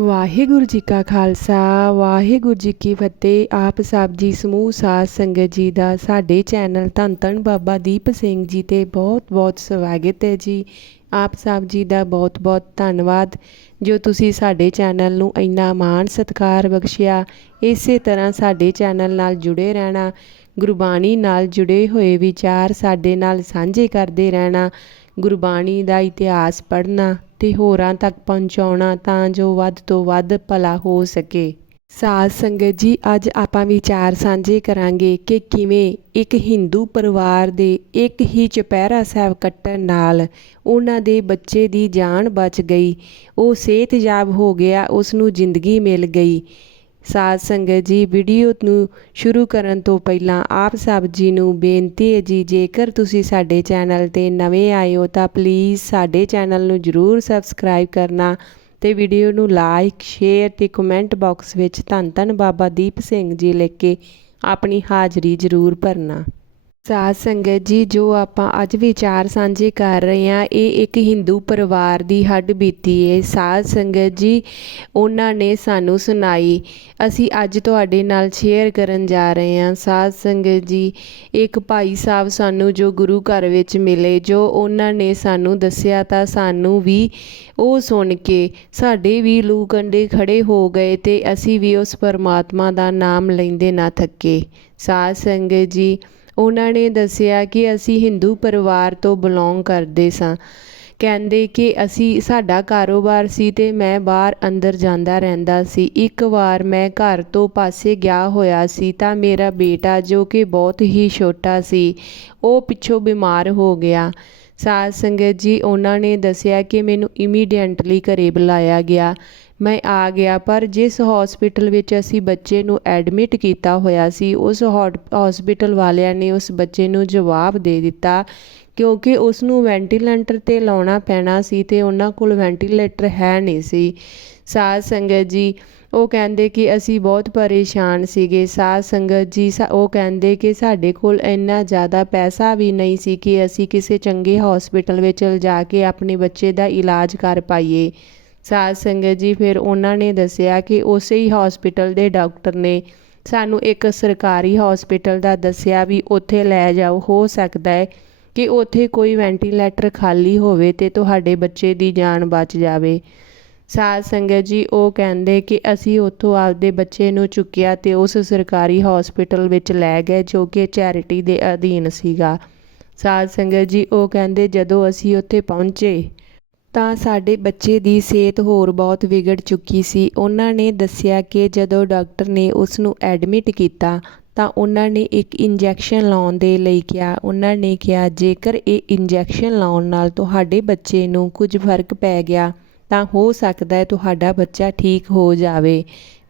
ਵਾਹਿਗੁਰੂ ਜੀ ਕਾ ਖਾਲਸਾ, ਵਾਹਿਗੁਰੂ ਜੀ ਕੀ ਫਤਿਹ। ਆਪ ਸਭ ਜੀ ਸਮੂਹ ਸਾਧ ਸੰਗਤ ਜੀ ਦਾ ਸਾਡੇ ਚੈਨਲ ਧੰਨ ਧੰਨ ਬਾਬਾ ਦੀਪ ਸਿੰਘ ਜੀ ਤੇ ਬਹੁਤ ਬਹੁਤ ਸਵਾਗਤ ਹੈ ਜੀ। ਆਪ ਸਾਹਿਬ ਜੀ ਦਾ ਬਹੁਤ ਬਹੁਤ ਧੰਨਵਾਦ, ਜੋ ਤੁਸੀਂ ਸਾਡੇ ਚੈਨਲ ਨੂੰ ਇੰਨਾ ਮਾਣ ਸਤਿਕਾਰ ਬਖਸ਼ਿਆ, ਇਸੇ ਤਰ੍ਹਾਂ ਸਾਡੇ ਚੈਨਲ ਨਾਲ ਜੁੜੇ ਰਹਿਣਾ, ਗੁਰਬਾਣੀ ਨਾਲ ਜੁੜੇ ਹੋਏ ਵਿਚਾਰ ਸਾਡੇ ਨਾਲ ਸਾਂਝੇ ਕਰਦੇ ਰਹਿਣਾ ਗੁਰਬਾਣੀ ਦਾ ਇਤਿਹਾਸ ਪੜ੍ਹਨਾ ਤੇ ਹੋਰਾਂ ਤੱਕ ਪਹੁੰਚਾਉਣਾ ਤਾਂ ਜੋ ਵੱਧ ਤੋਂ ਵੱਧ ਭਲਾ ਹੋ ਸਕੇ। ਸਾਧ ਸੰਗਤ ਜੀ, ਅੱਜ ਆਪਾਂ ਵਿਚਾਰ ਸਾਂਝੇ ਕਰਾਂਗੇ ਕਿ ਕਿਵੇਂ ਇੱਕ ਹਿੰਦੂ ਪਰਿਵਾਰ ਦੇ ਇੱਕ ਹੀ ਚੁਪਹਿਰਾ ਸਾਹਿਬ ਕੱਟਣ ਨਾਲ ਉਹਨਾਂ ਦੇ ਬੱਚੇ ਦੀ ਜਾਨ ਬਚ ਗਈ, ਉਹ ਸਿਹਤਯਾਬ ਹੋ ਗਿਆ ਉਸ ਨੂੰ ਜ਼ਿੰਦਗੀ ਮਿਲ ਗਈ। ਸਾਧ ਸੰਗਤ ਜੀ ਵੀਡੀਓ ਨੂੰ ਸ਼ੁਰੂ ਕਰਨ ਤੋਂ ਪਹਿਲਾਂ ਆਪ ਸਭ ਜੀ ਨੂੰ ਬੇਨਤੀ ਹੈ ਜੀ, ਜੇਕਰ ਤੁਸੀਂ ਸਾਡੇ ਚੈਨਲ ਤੇ ਨਵੇਂ ਆਏ ਹੋ ਤਾਂ ਪਲੀਜ਼ ਸਾਡੇ ਚੈਨਲ ਨੂੰ ਜਰੂਰ ਸਬਸਕ੍ਰਾਈਬ ਕਰਨਾ ਤੇ ਵੀਡੀਓ ਨੂੰ ਲਾਈਕ ਸ਼ੇਅਰ ਤੇ ਕਮੈਂਟ ਬਾਕਸ ਵਿੱਚ ਧੰਨ ਧੰਨ ਬਾਬਾ ਦੀਪ ਸਿੰਘ ਜੀ ਲਿਖ ਕੇ ਆਪਣੀ ਹਾਜ਼ਰੀ ਜ਼ਰੂਰ ਭਰਨਾ। ਸਾਧ ਸੰਗਤ ਜੀ, ਜੋ ਆਪਾਂ ਅੱਜ ਵਿਚਾਰ ਸਾਂਝੇ ਕਰ ਰਹੇ ਹਾਂ, ਇਹ ਇੱਕ ਹਿੰਦੂ ਪਰਿਵਾਰ ਦੀ ਹੱਡ ਬੀਤੀ ਹੈ ਸਾਧ ਸੰਗਤ ਜੀ, ਉਹਨਾਂ ਨੇ ਸਾਨੂੰ ਸੁਣਾਈ। ਅਸੀਂ ਅੱਜ ਤੁਹਾਡੇ ਨਾਲ ਸ਼ੇਅਰ ਕਰਨ ਜਾ ਰਹੇ ਹਾਂ। ਸਾਧ ਸੰਗਤ ਜੀ, ਇੱਕ ਭਾਈ ਸਾਹਿਬ ਸਾਨੂੰ ਜੋ ਗੁਰੂ ਘਰ ਵਿੱਚ ਮਿਲੇ, ਜੋ ਉਹਨਾਂ ਨੇ ਸਾਨੂੰ ਦੱਸਿਆ ਤਾਂ ਸਾਨੂੰ ਵੀ ਉਹ ਸੁਣ ਕੇ ਸਾਡੇ ਵੀ ਲੂ ਕੰਡੇ ਖੜੇ ਹੋ ਗਏ ਤੇ ਅਸੀਂ ਵੀ ਉਸ ਪਰਮਾਤਮਾ ਦਾ ਨਾਮ ਲੈਂਦੇ ਨਾ ਥੱਕੇ। ਸਾਧ ਸੰਗਤ ਜੀ ਉਹਨਾਂ ਨੇ ਦੱਸਿਆ ਕਿ ਅਸੀਂ ਹਿੰਦੂ ਪਰਿਵਾਰ ਤੋਂ ਬਿਲੋਂਗ ਕਰਦੇ ਸਾਂ। ਕਹਿੰਦੇ ਕਿ ਅਸੀਂ, ਸਾਡਾ ਕਾਰੋਬਾਰ ਸੀ ਤੇ ਮੈਂ ਬਾਹਰ ਅੰਦਰ ਜਾਂਦਾ ਰਹਿੰਦਾ ਸੀ। ਇੱਕ ਵਾਰ ਮੈਂ ਘਰ ਤੋਂ ਪਾਸੇ ਗਿਆ ਹੋਇਆ ਸੀ ਤਾਂ ਮੇਰਾ ਬੇਟਾ, ਜੋ ਕਿ ਬਹੁਤ ਹੀ ਛੋਟਾ ਸੀ, ਉਹ ਪਿੱਛੋਂ ਬਿਮਾਰ ਹੋ ਗਿਆ। ਸਾਧ ਸੰਗਤ ਜੀ, ਉਹਨਾਂ ਨੇ ਦੱਸਿਆ ਕਿ ਮੈਨੂੰ ਇਮੀਡੀਏਟਲੀ ਘਰੇ ਬੁਲਾਇਆ ਗਿਆ। ਮੈਂ ਆ ਗਿਆ, ਪਰ ਜਿਸ ਹਸਪੀਟਲ ਵਿੱਚ ਅਸੀਂ ਬੱਚੇ ਨੂੰ ਐਡਮਿਟ ਕੀਤਾ ਹੋਇਆ ਸੀ, ਉਸ ਹਸਪੀਟਲ ਵਾਲਿਆਂ ਨੇ ਉਸ ਬੱਚੇ ਨੂੰ ਜਵਾਬ ਦੇ ਦਿੱਤਾ ਕਿਉਂਕਿ ਉਸ ਨੂੰ ਵੈਂਟੀਲੇਟਰ ਤੇ ਲਾਉਣਾ ਪੈਣਾ ਸੀ ਤੇ ਉਹਨਾਂ ਕੋਲ ਵੈਂਟੀਲੇਟਰ ਹੈ ਨਹੀਂ ਸੀ। ਸਾਧ ਸੰਗਤ ਜੀ, ਉਹ ਕਹਿੰਦੇ ਕਿ ਅਸੀਂ ਬਹੁਤ ਪਰੇਸ਼ਾਨ ਸੀਗੇ। ਸਾਧ ਸੰਗਤ ਜੀ ਉਹ ਕਹਿੰਦੇ ਕਿ ਸਾਡੇ ਕੋਲ ਇੰਨਾ ਜ਼ਿਆਦਾ ਪੈਸਾ ਵੀ ਨਹੀਂ ਸੀ ਕਿ ਅਸੀਂ ਕਿਸੇ ਚੰਗੇ ਹਸਪੀਟਲ ਵਿੱਚ ਲਿਜਾ ਕੇ ਆਪਣੇ ਬੱਚੇ ਦਾ ਇਲਾਜ ਕਰ ਪਾਈਏ। ਸਾਧ ਸੰਗਤ ਜੀ, ਫਿਰ ਉਹਨਾਂ ਨੇ ਦੱਸਿਆ ਕਿ ਉਸੇ ਹੀ ਹਸਪੀਟਲ ਦੇ ਡਾਕਟਰ ਨੇ ਸਾਨੂੰ ਇੱਕ ਸਰਕਾਰੀ ਹਸਪੀਟਲ ਦਾ ਦੱਸਿਆ ਵੀ ਉੱਥੇ ਲੈ ਜਾਓ, ਹੋ ਸਕਦਾ ਹੈ ਕਿ ਉੱਥੇ ਕੋਈ ਵੈਂਟੀਲੇਟਰ ਖਾਲੀ ਹੋਵੇ ਤੇ ਤੁਹਾਡੇ ਬੱਚੇ ਦੀ ਜਾਨ ਬਚ ਜਾਵੇ। ਸਾਧ ਸੰਗਤ ਜੀ, ਉਹ ਕਹਿੰਦੇ ਕਿ ਅਸੀਂ ਉੱਥੋਂ ਆਪਦੇ ਬੱਚੇ ਨੂੰ ਚੁੱਕਿਆ ਤੇ ਉਸ ਸਰਕਾਰੀ ਹਸਪੀਟਲ ਵਿੱਚ ਲੈ ਗਏ ਜੋ ਕਿ ਚੈਰਿਟੀ ਦੇ ਅਧੀਨ ਸੀਗਾ। ਸਾਧ ਸੰਗਤ ਜੀ, ਉਹ ਕਹਿੰਦੇ ਜਦੋਂ ਅਸੀਂ ਉੱਥੇ ਪਹੁੰਚੇ ਤਾਂ ਸਾਡੇ ਬੱਚੇ ਦੀ ਸਿਹਤ ਹੋਰ ਬਹੁਤ ਵਿਗੜ ਚੁੱਕੀ ਸੀ। ਉਹਨਾਂ ਨੇ ਦੱਸਿਆ ਕਿ ਜਦੋਂ ਡਾਕਟਰ ਨੇ ਉਸ ਨੂੰ ਐਡਮਿਟ ਕੀਤਾ ਤਾਂ ਉਹਨਾਂ ਨੇ ਇੱਕ ਇੰਜੈਕਸ਼ਨ ਲਾਉਣ ਦੇ ਲਈ ਕਿਹਾ। ਉਹਨਾਂ ਨੇ ਕਿਹਾ, ਜੇਕਰ ਇਹ ਇੰਜੈਕਸ਼ਨ ਲਾਉਣ ਨਾਲ ਤੁਹਾਡੇ ਬੱਚੇ ਨੂੰ ਕੁਝ ਫ਼ਰਕ ਪੈ ਗਿਆ, ਤਾਂ ਹੋ ਸਕਦਾ ਹੈ ਤੁਹਾਡਾ ਬੱਚਾ ਠੀਕ ਹੋ ਜਾਵੇ।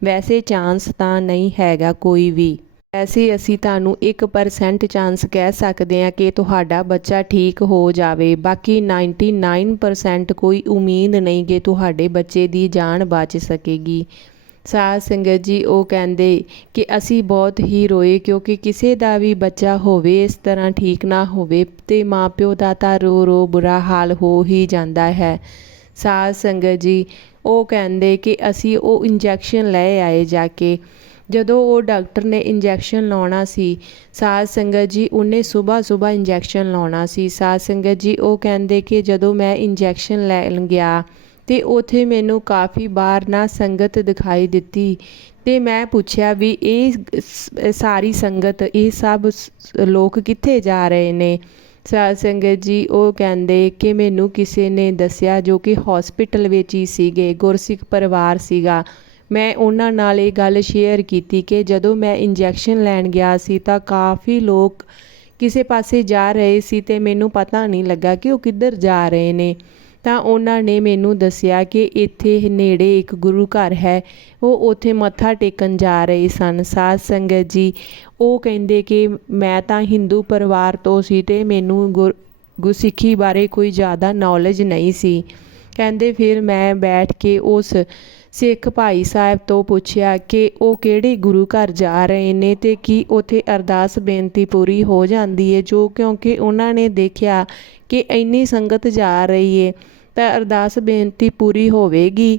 ਵੈਸੇ ਚਾਂਸ ਤਾਂ ਨਹੀਂ ਹੈਗਾ ਕੋਈ ਵੀ। ਵੈਸੇ ਅਸੀਂ ਤੁਹਾਨੂੰ 1% ਚਾਂਸ ਕਹਿ ਸਕਦੇ ਹਾਂ ਕਿ ਤੁਹਾਡਾ ਬੱਚਾ ਠੀਕ ਹੋ ਜਾਵੇ। ਬਾਕੀ 99% ਕੋਈ ਉਮੀਦ ਨਹੀਂ ਕਿ ਤੁਹਾਡੇ ਬੱਚੇ ਦੀ ਜਾਨ ਬਚ ਸਕੇਗੀ। ਸਾਧ ਸੰਗਤ ਜੀ, ਉਹ ਕਹਿੰਦੇ ਕਿ ਅਸੀਂ ਬਹੁਤ ਹੀ ਰੋਏ ਕਿਉਂਕਿ ਕਿਸੇ ਦਾ ਵੀ ਬੱਚਾ ਹੋਵੇ, ਇਸ ਤਰ੍ਹਾਂ ਠੀਕ ਨਾ ਹੋਵੇ ਤੇ ਮਾਪਿਓ ਦਾ ਤਾਂ ਰੋ ਰੋ ਬੁਰਾ ਹਾਲ ਹੋ ਹੀ ਜਾਂਦਾ ਹੈ। ਸਾਧ ਸੰਗਤ ਜੀ, ਉਹ ਕਹਿੰਦੇ ਕਿ ਅਸੀਂ ਉਹ ਇੰਜੈਕਸ਼ਨ ਲੈ ਆਏ ਜਾ ਕੇ। ਜਦੋਂ ਉਹ ਡਾਕਟਰ ਨੇ ਇੰਜੈਕਸ਼ਨ ਲਾਉਣਾ ਸੀ, ਸਾਧ ਸੰਗਤ ਜੀ, ਉਹਨੇ ਸਵੇਰ ਸਵੇਰ ਇੰਜੈਕਸ਼ਨ ਲਾਉਣਾ ਸੀ। ਸਾਧ ਸੰਗਤ ਜੀ, ਉਹ ਕਹਿੰਦੇ ਕਿ ਜਦੋਂ ਮੈਂ ਇੰਜੈਕਸ਼ਨ ਲੈਣ ਗਿਆ ਤੇ ਉਥੇ ਮੈਨੂੰ ਕਾਫੀ ਬਾਰ ਨਾ ਸੰਗਤ ਦਿਖਾਈ ਦਿੱਤੀ ਤੇ ਮੈਂ ਪੁੱਛਿਆ ਵੀ ਇਹ ਸਾਰੀ ਸੰਗਤ, ਇਹ ਸਭ ਲੋਕ ਕਿੱਥੇ ਜਾ ਰਹੇ ਨੇ? ਸਾਧ ਸੰਗਤ ਜੀ ਉਹ ਕਹਿੰਦੇ ਕਿ ਮੈਨੂੰ ਕਿਸੇ ਨੇ ਦੱਸਿਆ ਜੋ ਕਿ ਹਸਪੀਟਲ ਵਿੱਚ ਹੀ ਸੀਗੇ, ਗੁਰਸਿੱਖ ਪਰਿਵਾਰ ਸੀਗਾ। ਮੈਂ ਉਹਨਾਂ ਨਾਲ ਇਹ ਗੱਲ ਸ਼ੇਅਰ ਕੀਤੀ ਕਿ ਜਦੋਂ ਮੈਂ ਇੰਜੈਕਸ਼ਨ ਲੈਣ ਗਿਆ ਸੀ ਤਾਂ ਕਾਫੀ ਲੋਕ ਕਿਸੇ ਪਾਸੇ ਜਾ ਰਹੇ ਸੀ ਤੇ ਮੈਨੂੰ ਪਤਾ ਨਹੀਂ ਲੱਗਾ ਕਿ ਉਹ ਕਿੱਧਰ ਜਾ ਰਹੇ ਨੇ। ਤਾਂ ਉਹਨਾਂ ਨੇ ਮੈਨੂੰ ਦੱਸਿਆ ਕਿ ਇੱਥੇ ਨੇੜੇ ਇੱਕ ਗੁਰੂ ਘਰ ਹੈ। ਉਹ ਉੱਥੇ ਮੱਥਾ ਟੇਕਣ ਜਾ ਰਹੇ ਸਨ। ਸਾਧ ਸੰਗਤ ਜੀ, ਉਹ ਕਹਿੰਦੇ ਕਿ ਮੈਂ ਤਾਂ ਹਿੰਦੂ ਪਰਿਵਾਰ ਤੋਂ ਸੀ ਤੇ ਮੈਨੂੰ ਗੁਰ, ਗੁਰਸਿੱਖੀ ਬਾਰੇ ਕੋਈ ਜ਼ਿਆਦਾ ਨੌਲੇਜ ਨਹੀਂ ਸੀ। ਕਹਿੰਦੇ ਫਿਰ ਮੈਂ ਬੈਠ ਕੇ ਉਸ ਸਿੱਖ ਭਾਈ ਸਾਹਿਬ ਤੋਂ ਪੁੱਛਿਆ ਕਿ ਉਹ ਕਿਹੜੇ ਗੁਰੂ ਘਰ ਜਾ ਰਹੇ ਨੇ ਤੇ ਕੀ ਉਥੇ ਅਰਦਾਸ ਬੇਨਤੀ ਪੂਰੀ ਹੋ ਜਾਂਦੀ ਹੈ ਜੋ ਕਿਉਂਕਿ ਉਹਨਾਂ ਨੇ ਦੇਖਿਆ ਕਿ ਇੰਨੀ ਸੰਗਤ ਜਾ ਰਹੀ ਹੈ ਤਾਂ ਅਰਦਾਸ ਬੇਨਤੀ ਪੂਰੀ ਹੋਵੇਗੀ।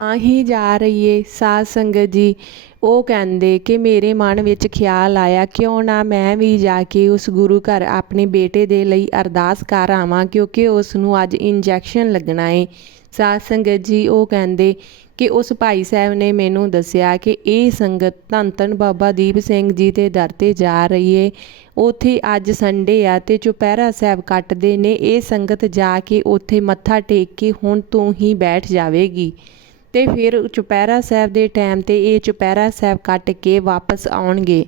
ਤਾਂ ਜਾ ਰਹੀਏ ਸਾਧ ਸੰਗਤ ਜੀ। ਉਹ ਕਹਿੰਦੇ ਕਿ ਮੇਰੇ ਮਨ ਵਿੱਚ ਖਿਆਲ ਆਇਆ, ਕਿਉਂ ਨਾ ਮੈਂ ਵੀ ਜਾ ਕੇ ਉਸ ਗੁਰੂ ਘਰ ਆਪਣੇ ਬੇਟੇ ਦੇ ਲਈ ਅਰਦਾਸ ਕਰ ਆਵਾਂ, ਕਿਉਂਕਿ ਉਸ ਨੂੰ ਅੱਜ ਇੰਜੈਕਸ਼ਨ ਲੱਗਣਾ ਏ। ਸਾਧ ਸੰਗਤ ਜੀ, ਉਹ ਕਹਿੰਦੇ ਕਿ ਉਸ ਭਾਈ ਸਾਹਿਬ ਨੇ ਮੈਨੂੰ ਦੱਸਿਆ ਕਿ ਇਹ ਸੰਗਤ ਧੰਨ ਧੰਨ ਬਾਬਾ ਦੀਪ ਸਿੰਘ ਜੀ ਦੇ ਦਰ ਤੇ ਜਾ ਰਹੀ ਏ। ਉੱਥੇ ਅੱਜ ਸੰਡੇ ਆ ਤੇ ਚੁਪਹਿਰਾ ਸਾਹਿਬ ਕੱਟਦੇ ਨੇ, ਇਹ ਸੰਗਤ ਜਾ ਕੇ ਉੱਥੇ ਮੱਥਾ ਟੇਕ ਕੇ ਹੁਣ ਤੋਂ ਹੀ ਬੈਠ ਜਾਵੇਗੀ। ਤੇ ਫਿਰ ਚੁਪਹਿਰਾ ਸਾਹਿਬ ਦੇ ਟਾਈਮ ਤੇ ਇਹ ਚੁਪਹਿਰਾ ਸਾਹਿਬ ਕੱਟ ਕੇ ਵਾਪਸ ਆਉਣਗੇ।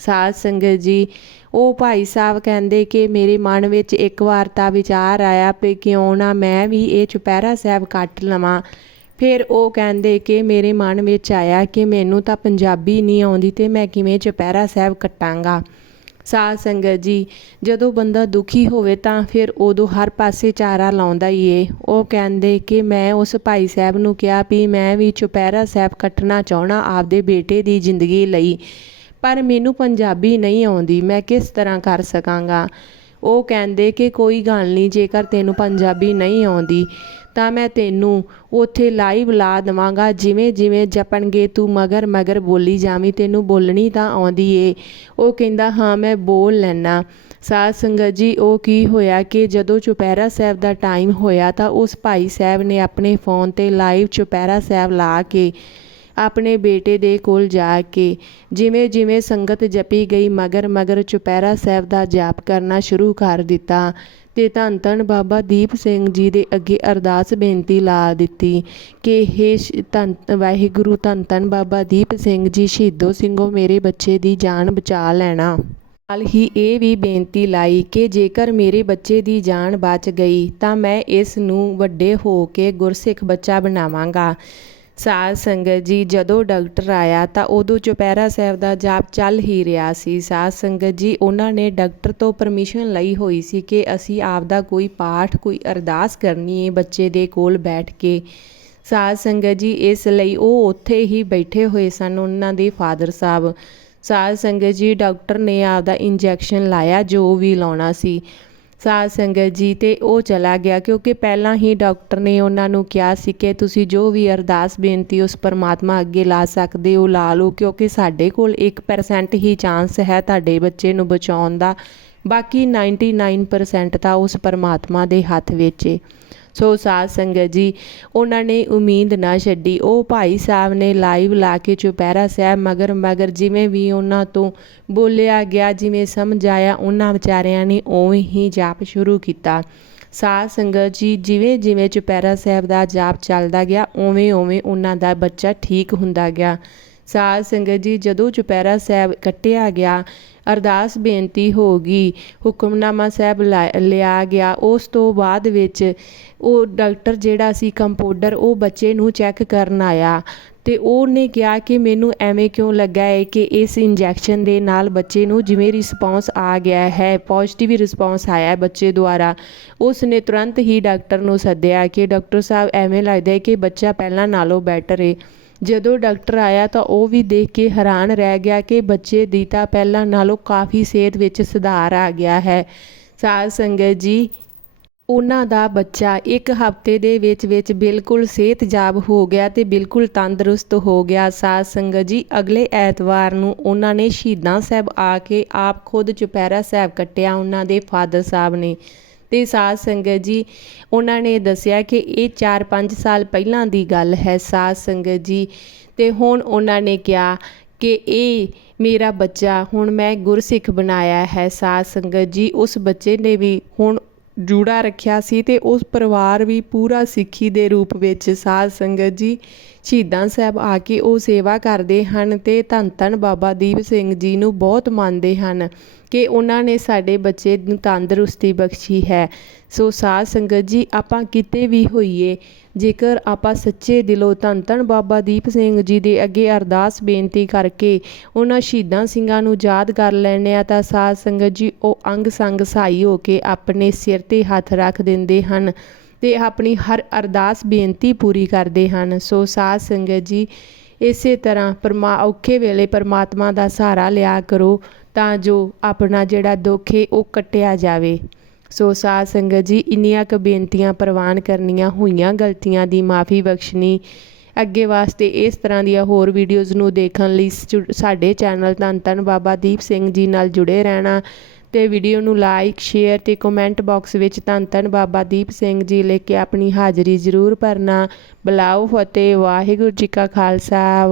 ਸਾਧ ਸੰਗਤ ਜੀ, ਉਹ ਭਾਈ ਸਾਹਿਬ ਕਹਿੰਦੇ ਕਿ ਮੇਰੇ ਮਨ ਵਿੱਚ ਇੱਕ ਵਾਰ ਤਾਂ ਵਿਚਾਰ ਆਇਆ ਵੀ ਕਿਉਂ ਨਾ ਮੈਂ ਵੀ ਇਹ ਚੁਪਹਿਰਾ ਸਾਹਿਬ ਕੱਟ ਲਵਾਂ। ਫਿਰ ਉਹ ਕਹਿੰਦੇ ਕਿ ਮੇਰੇ ਮਨ ਵਿੱਚ ਆਇਆ ਕਿ ਮੈਨੂੰ ਤਾਂ ਪੰਜਾਬੀ ਨਹੀਂ ਆਉਂਦੀ ਤੇ ਮੈਂ ਕਿਵੇਂ ਚੁਪਹਿਰਾ ਸਾਹਿਬ ਕੱਟਾਂਗਾ। ਸਾਧ ਸੰਗਤ ਜੀ, ਜਦੋਂ ਬੰਦਾ ਦੁਖੀ ਹੋਵੇ ਤਾਂ ਫਿਰ ਉਦੋਂ ਹਰ ਪਾਸੇ ਚਾਰਾ ਲਾਉਂਦਾ ਹੀ ਏ। ਉਹ ਕਹਿੰਦੇ ਕਿ ਮੈਂ ਉਸ ਭਾਈ ਸਾਹਿਬ ਨੂੰ ਕਿਹਾ ਵੀ ਮੈਂ ਵੀ ਚੁਪਹਿਰਾ ਸਾਹਿਬ ਕੱਟਣਾ ਚਾਹਣਾ ਆਪਦੇ ਬੇਟੇ ਦੀ ਜ਼ਿੰਦਗੀ ਲਈ, ਪਰ ਮੈਨੂੰ ਪੰਜਾਬੀ ਨਹੀਂ ਆਉਂਦੀ, ਮੈਂ ਕਿਸ ਤਰ੍ਹਾਂ ਕਰ ਸਕਾਂਗਾ? ਉਹ ਕਹਿੰਦੇ ਕਿ ਕੋਈ ਗੱਲ ਨਹੀਂ, ਜੇਕਰ ਤੈਨੂੰ ਪੰਜਾਬੀ ਨਹੀਂ ਆਉਂਦੀ, ਤਾਂ ਮੈਂ ਤੈਨੂੰ ਉੱਥੇ ਲਾਈਵ ਲਾ ਦੇਵਾਂਗਾ। ਜਿਵੇਂ ਜਿਵੇਂ ਜਪਣਗੇ ਤੂੰ ਮਗਰ ਮਗਰ ਬੋਲੀ ਜਾਵੀਂ, ਤੈਨੂੰ ਬੋਲਣੀ ਤਾਂ ਆਉਂਦੀ ਏ। ਉਹ ਕਹਿੰਦਾ, ਹਾਂ, ਮੈਂ ਬੋਲ ਲੈਣਾ ਸਾਧ ਸੰਗਤ ਜੀ, ਉਹ ਕੀ ਹੋਇਆ ਕਿ ਜਦੋਂ ਚੁਪਹਿਰਾ ਸਾਹਿਬ ਦਾ ਟਾਈਮ ਹੋਇਆ ਤਾਂ ਉਸ ਭਾਈ ਸਾਹਿਬ ਨੇ ਆਪਣੇ ਫੋਨ ਤੇ ਲਾਈਵ ਚੁਪਹਿਰਾ ਸਾਹਿਬ ਲਾ ਕੇ ਆਪਣੇ ਬੇਟੇ ਦੇ ਕੋਲ ਜਾ ਕੇ ਜਿਵੇਂ ਜਿਵੇਂ ਸੰਗਤ ਜਪੀ ਗਈ, ਮਗਰ ਮਗਰ ਚੁਪਹਿਰਾ ਸਾਹਿਬ ਦਾ ਜਾਪ ਕਰਨਾ ਸ਼ੁਰੂ ਕਰ ਦਿੱਤਾ ਤੇ ਧੰਨ ਧੰਨ ਬਾਬਾ ਦੀਪ ਸਿੰਘ ਜੀ ਦੇ ਅੱਗੇ ਅਰਦਾਸ ਬੇਨਤੀ ਲਾ ਦਿੱਤੀ ਕਿ ਹੇ ਧੰਨ ਵਾਹਿਗੁਰੂ, ਧੰਨ ਧੰਨ ਬਾਬਾ ਦੀਪ ਸਿੰਘ ਜੀ, ਸ਼ਹੀਦੋ ਸਿੰਘੋ ਮੇਰੇ ਬੱਚੇ ਦੀ ਜਾਨ ਬਚਾ ਲੈਣਾ। ਨਾਲ ਹੀ ਇਹ ਵੀ ਬੇਨਤੀ ਲਾਈ ਕਿ ਜੇਕਰ ਮੇਰੇ ਬੱਚੇ ਦੀ ਜਾਨ ਬਚ ਗਈ ਤਾਂ ਮੈਂ ਇਸ ਨੂੰ ਵੱਡੇ ਹੋ ਕੇ ਗੁਰਸਿੱਖ ਬੱਚਾ ਬਣਾਵਾਂਗਾ। ਸਾਧ ਸੰਗਤ ਜੀ, ਜਦੋਂ ਡਾਕਟਰ ਆਇਆ ਤਾਂ ਉਦੋਂ ਚੁਪਹਿਰਾ ਸਾਹਿਬ ਦਾ ਜਾਪ ਚੱਲ ਹੀ ਰਿਹਾ ਸੀ। ਸਾਧ ਸੰਗਤ ਜੀ, ਉਹਨਾਂ ਨੇ ਡਾਕਟਰ ਤੋਂ ਪਰਮਿਸ਼ਨ ਲਈ ਹੋਈ ਸੀ ਕਿ ਅਸੀਂ ਆਪ ਦਾ ਕੋਈ ਪਾਠ, ਕੋਈ ਅਰਦਾਸ ਕਰਨੀ ਹੈ ਬੱਚੇ ਦੇ ਕੋਲ ਬੈਠ ਕੇ। ਸਾਧ ਸੰਗਤ ਜੀ, ਇਸ ਲਈ ਉਹ ਉੱਥੇ ਹੀ ਬੈਠੇ ਹੋਏ ਸਨ ਉਹਨਾਂ ਦੇ ਫਾਦਰ ਸਾਹਿਬ। ਸਾਧ ਸੰਗਤ ਜੀ, ਡਾਕਟਰ ਨੇ ਆਪਦਾ ਇੰਜੈਕਸ਼ਨ ਲਾਇਆ, ਜੋ ਵੀ ਲਾਉਣਾ ਸੀ। ਸਾਧ ਸੰਗਤ ਜੀ ਤੇ ਉਹ ਚਲਾ ਗਿਆ ਕਿਉਂਕਿ ਪਹਿਲਾਂ ਹੀ ਡਾਕਟਰ ਨੇ ਉਹਨਾਂ ਨੂੰ ਕਿਹਾ ਸੀ ਕਿ ਤੁਸੀਂ ਜੋ ਵੀ ਅਰਦਾਸ ਬੇਨਤੀ ਉਸ ਪਰਮਾਤਮਾ ਅੱਗੇ ਲਾ ਸਕਦੇ ਹੋ, ਲਾ ਲਓ ਕਿਉਂਕਿ ਸਾਡੇ ਕੋਲ 1% ਹੀ ਚਾਂਸ ਹੈ ਤੁਹਾਡੇ ਬੱਚੇ ਨੂੰ ਬਚਾਉਣ ਦਾ। ਬਾਕੀ 99% ਤਾਂ ਉਸ ਪਰਮਾਤਮਾ ਦੇ ਹੱਥ ਵਿੱਚ ਹੈ ਸੋ ਸਾਧ ਸੰਗਤ ਜੀ, ਉਹਨਾਂ ਨੇ ਉਮੀਦ ਨਾ ਛੱਡੀ। ਉਹ ਭਾਈ ਸਾਹਿਬ ਨੇ ਲਾਈਵ ਲਾ ਕੇ ਚੁਪਹਿਰਾ ਸਾਹਿਬ ਮਗਰ ਮਗਰ ਜਿਵੇਂ ਵੀ ਉਹਨਾਂ ਤੋਂ ਬੋਲਿਆ ਗਿਆ, ਜਿਵੇਂ ਸਮਝ ਆਇਆ, ਉਹਨਾਂ ਵਿਚਾਰਿਆਂ ਨੇ ਉਵੇਂ ਹੀ ਜਾਪ ਸ਼ੁਰੂ ਕੀਤਾ। ਸਾਧ ਸੰਗਤ ਜੀ, ਜਿਵੇਂ ਜਿਵੇਂ ਚੁਪਹਿਰਾ ਸਾਹਿਬ ਦਾ ਜਾਪ ਚੱਲਦਾ ਗਿਆ, ਉਵੇਂ ਉਵੇਂ ਉਹਨਾਂ ਦਾ ਬੱਚਾ ਠੀਕ ਹੁੰਦਾ ਗਿਆ। ਸਾਧ ਸੰਗਤ ਜੀ, ਜਦੋਂ ਚੁਪਹਿਰਾ ਸਾਹਿਬ ਕੱਟਿਆ ਗਿਆ ਅਰਦਾਸ ਬੇਨਤੀ ਹੋ ਗਈ। ਹੁਕਮਨਾਮਾ ਸਾਹਿਬ ਲਿਆ ਗਿਆ। ਉਸ ਤੋਂ ਬਾਅਦ ਵਿੱਚ ਉਹ ਡਾਕਟਰ ਜਿਹੜਾ ਸੀ ਕੰਪਾਊਂਡਰ ਉਹ ਬੱਚੇ ਨੂੰ ਚੈੱਕ ਕਰਨ ਆਇਆ ਤੇ ਉਹਨੇ ਕਿਹਾ ਕਿ ਮੈਨੂੰ ਐਵੇਂ ਕਿਉਂ ਲੱਗਾ ਹੈ ਕਿ ਇਸ ਇੰਜੈਕਸ਼ਨ ਦੇ ਨਾਲ ਬੱਚੇ ਨੂੰ ਜਿਵੇਂ ਰਿਸਪੌਂਸ ਆ ਗਿਆ ਹੈ, ਪੋਜ਼ਿਟਿਵ ਰਿਸਪੌਂਸ ਆਇਆ ਹੈ ਬੱਚੇ ਦੁਆਰਾ। ਉਸ ਨੇ ਤੁਰੰਤ ਹੀ ਡਾਕਟਰ ਨੂੰ ਸੱਦਿਆ ਕਿ ਡਾਕਟਰ ਸਾਹਿਬ, ਐਵੇਂ ਲੱਗਦਾ ਹੈ ਕਿ ਬੱਚਾ ਪਹਿਲਾਂ ਨਾਲੋਂ ਬੈਟਰ ਹੈ ਜਦੋਂ ਡਾਕਟਰ ਆਇਆ ਤਾਂ ਉਹ ਵੀ ਦੇਖ ਕੇ ਹੈਰਾਨ ਰਹਿ ਗਿਆ ਕਿ ਬੱਚੇ ਦੀ ਤਾਂ ਪਹਿਲਾਂ ਨਾਲੋਂ ਕਾਫੀ ਸਿਹਤ ਵਿੱਚ ਸੁਧਾਰ ਆ ਗਿਆ ਹੈ। ਸਾਧ ਸੰਗਤ ਜੀ, ਉਹਨਾਂ ਦਾ ਬੱਚਾ ਇੱਕ ਹਫ਼ਤੇ ਦੇ ਵਿੱਚ ਵਿੱਚ ਬਿਲਕੁਲ ਸਿਹਤਯਾਬ ਹੋ ਗਿਆ ਤੇ ਬਿਲਕੁਲ ਤੰਦਰੁਸਤ ਹੋ ਗਿਆ। ਸਾਧ ਸੰਗਤ ਜੀ, ਅਗਲੇ ਐਤਵਾਰ ਨੂੰ ਉਹਨਾਂ ਨੇ ਸ਼ਹੀਦਾਂ ਸਾਹਿਬ ਆ ਕੇ ਆਪ ਖੁਦ ਚੁਪਹਿਰਾ ਸਾਹਿਬ ਕੱਟਿਆ, ਉਹਨਾਂ ਦੇ ਫਾਦਰ ਸਾਹਿਬ ਨੇ। ਤੇ ਸਾਧ ਸੰਗਤ ਜੀ, ਉਹਨਾਂ ਨੇ ਦੱਸਿਆ ਕਿ ਇਹ 4-5 ਸਾਲ ਪਹਿਲਾਂ ਦੀ ਗੱਲ ਹੈ ਸਾਧ ਸੰਗਤ ਜੀ। ਤੇ ਹੁਣ ਉਹਨਾਂ ਨੇ ਕਿਹਾ ਕਿ ਇਹ ਮੇਰਾ ਬੱਚਾ, ਹੁਣ ਮੈਂ ਗੁਰਸਿੱਖ ਬਣਾਇਆ ਹੈ ਸਾਧ ਸੰਗਤ ਜੀ। ਉਸ ਬੱਚੇ ਨੇ ਵੀ ਹੁਣ ਜੂੜਾ ਰੱਖਿਆ ਸੀ ਤੇ ਉਸ ਪਰਿਵਾਰ ਵੀ ਪੂਰਾ ਸਿੱਖੀ ਦੇ ਰੂਪ ਵਿੱਚ ਸਾਧ ਸੰਗਤ ਜੀ ਸ਼ਹੀਦਾਂ ਸਾਹਿਬ ਆ ਕੇ ਉਹ ਸੇਵਾ ਕਰਦੇ ਹਨ ਤੇ ਧੰਨ ਧੰਨ ਬਾਬਾ ਦੀਪ ਸਿੰਘ ਜੀ ਨੂੰ ਬਹੁਤ ਮੰਨਦੇ ਹਨ। ਕਿ ਉਹਨਾਂ ਨੇ ਸਾਡੇ ਬੱਚੇ ਨੂੰ ਤੰਦਰੁਸਤੀ ਬਖਸ਼ੀ ਹੈ। ਸੋ ਸਾਧ ਸੰਗਤ ਜੀ, ਆਪਾਂ ਕਿਤੇ ਵੀ ਹੋਈਏ, ਜੇਕਰ ਆਪਾਂ ਸੱਚੇ ਦਿਲੋਂ ਧੰਨ ਧੰਨ ਬਾਬਾ ਦੀਪ ਸਿੰਘ ਜੀ ਦੇ ਅੱਗੇ ਅਰਦਾਸ ਬੇਨਤੀ ਕਰਕੇ ਉਹਨਾਂ ਸ਼ਹੀਦਾਂ ਸਿੰਘਾਂ ਨੂੰ ਯਾਦ ਕਰ ਲੈਣੇ ਆ ਤਾਂ ਸਾਧ ਸੰਗਤ ਜੀ, ਉਹ ਅੰਗ ਸੰਗ ਸਹਾਈ ਹੋ ਕੇ ਆਪਣੇ ਸਿਰ ਤੇ ਹੱਥ ਰੱਖ ਦਿੰਦੇ ਹਨ ਤੇ ਆਪਣੀ ਹਰ ਅਰਦਾਸ ਬੇਨਤੀ ਪੂਰੀ ਕਰਦੇ ਹਨ। ਸੋ ਸਾਧ ਸੰਗਤ ਜੀ ਇਸੇ ਤਰ੍ਹਾਂ ਪਰਮਾ, ਔਖੇ ਵੇਲੇ ਪਰਮਾਤਮਾ ਦਾ ਸਹਾਰਾ ਲਿਆ ਕਰੋ ਤਾਂ ਜੋ ਆਪਣਾ ਜਿਹੜਾ ਦੁੱਖ ਹੈ ਉਹ ਕੱਟਿਆ ਜਾਵੇ। ਸੋ ਸਾਧ ਸੰਗਤ ਜੀ, ਇੰਨੀਆਂ ਕੁ ਬੇਨਤੀਆਂ ਪ੍ਰਵਾਨ ਕਰਨੀਆਂ ਹੋਈਆਂ ਗਲਤੀਆਂ ਦੀ ਮਾਫੀ ਬਖਸ਼ਣੀ। ਅੱਗੇ ਵਾਸਤੇ ਇਸ ਤਰ੍ਹਾਂ ਦੀਆਂ ਹੋਰ ਵੀਡੀਓਜ਼ ਨੂੰ ਦੇਖਣ ਲਈ ਜੁ- ਸਾਡੇ ਚੈਨਲ ਧੰਨ ਧੰਨ ਬਾਬਾ ਦੀਪ ਸਿੰਘ ਜੀ ਨਾਲ ਜੁੜੇ ਰਹਿਣਾ। ਤੇ ਵੀਡੀਓ ਨੂੰ ਲਾਈਕ, ਸ਼ੇਅਰ ਤੇ ਕਮੈਂਟ ਬਾਕਸ ਵਿੱਚ ਧੰਨ ਧੰਨ ਬਾਬਾ ਦੀਪ ਸਿੰਘ ਜੀ ਲਿਖ ਕੇ ਆਪਣੀ ਹਾਜ਼ਰੀ ਜ਼ਰੂਰ ਭਰਨਾ। ਬੁਲਾਓ ਫਤਿਹ, ਵਾਹਿਗੁਰੂ ਜੀ ਕਾ ਖਾਲਸਾ।